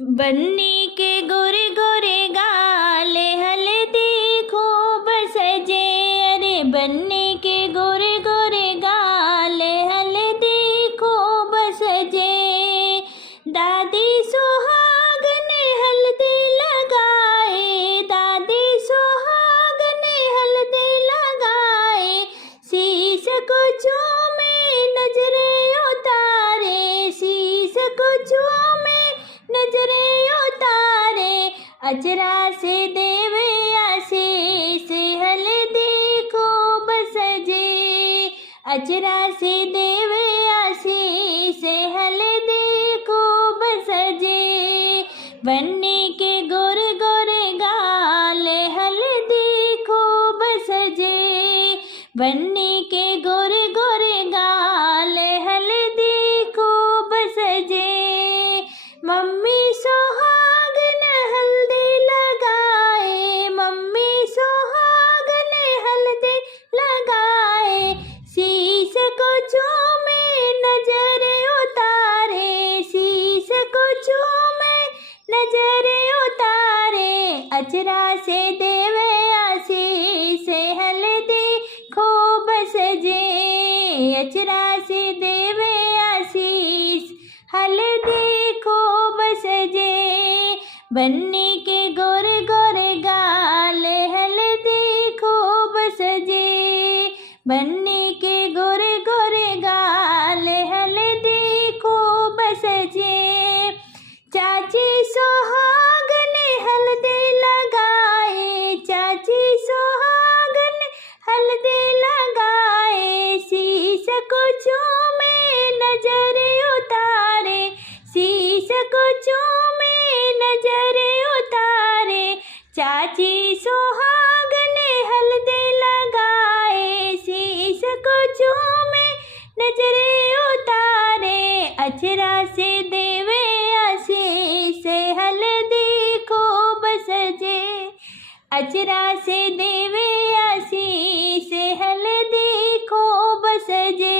बन्नी के गोरे गोरे गाले हल्दी खूब सजे। अरे बन्नी के गोरे गोरे गाले हल्दी खूब सजे। दादी सुहाग ने हल्दी लगाए, दादी सुहाग ने हल्दी लगाए। शीश को चूमे नजरें उतारे, शीश को चूमे नजरें उतारे। अजरा से देवे आशीष हल्दी खूब सजे। अजरा से देवे आशीष हल्दी खूब सजे। बन्नी के गोरे गोरे गाल हल्दी खूब सजे। बन्नी के गोरे गोरे गाल हल्दी खूब सजे। मम्मी सुहागन हल्दी लगाए, मम्मी सुहागन हल्दी लगाए। शीश को चूमे नजर उतारे, शीश को चूमे नजर उतारे। अजरा से देवे आशीष हल्दी खूब सजे। अजरा से देवे आशीष हल्दी खूब सजे। बन्नी के गोरे गोरे गाल हल्दी खूब सजे। बन्नी के गोरे गोरे गाल हल्दी खूब सजे। चाची सुहाग ने हल्दी लगाए, चाची सुहाग ने हल्दी लगाए। शीश को चूमे नजर उतारे, शीश को चूमे नजर उतारे। चाची सुहाग ने हल्दी लगाए, शीश को चूमे नजर उतारे। अजरा से देवे आशीष हल्दी खूब सजे। अजरा से देवे आशीष हल्दी खूब सजे।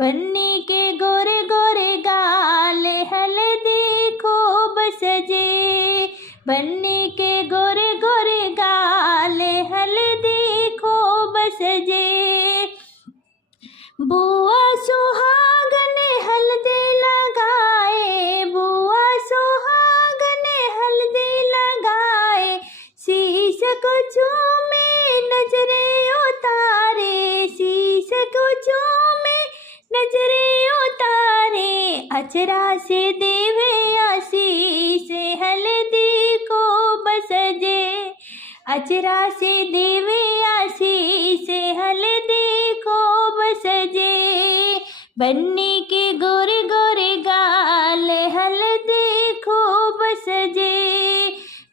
बन्नी के गोरे गोरे गाल हल्दी खूब सजे। बन्नी के गोरे गोरे गाल हल्दी खूब सजे। बुआ सुहागन हल्दी लगाए, बुआ सुहागन हल्दी लगाए। शीश को चूमे नजरें उतारे, शीश को चूमे नजरें उतारे। अजरा से देवे आशीष हल्दी खूब सजे। अजरा से देवे आशीष हल्दी खूब सजे। बन्नी के गोरे गोरे गाल हल्दी खूब सजे।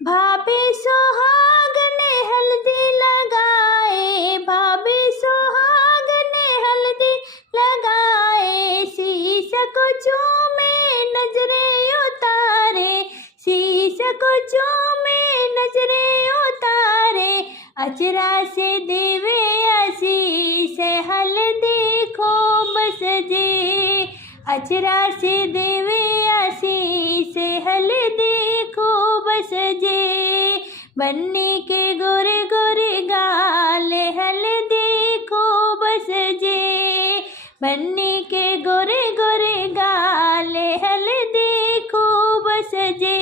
भाभी सुहाग ने हल्दी लगाए, भाभी सुहाग ने हल्दी लगाए। शीश को चूमे नजरें उतारे, शीश को चूमे नजरें उतारे। अजरा से देवे आशीष हल्दी खूब सजे। अजरा से देवे आशीष हल्दी खूब सजे। बन्नी के गोरे गोरे गाल हल्दी खूब सजे। बन्नी के गोरे गोरे गाल हल्दी खूब सजे।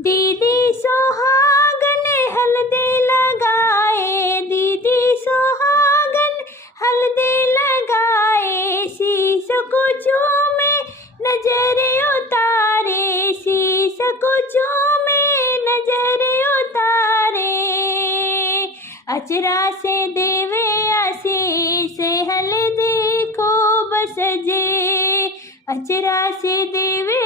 दीदी सुहागन हल्दी लगाए, दीदी सुहागन हल्दी लगाए। शीश को चूमे नजर उतारे, शीश को चूमे नजर उतारे। अजरा से देवे आशीष हल्दी खूब सजे। अजरा से देवे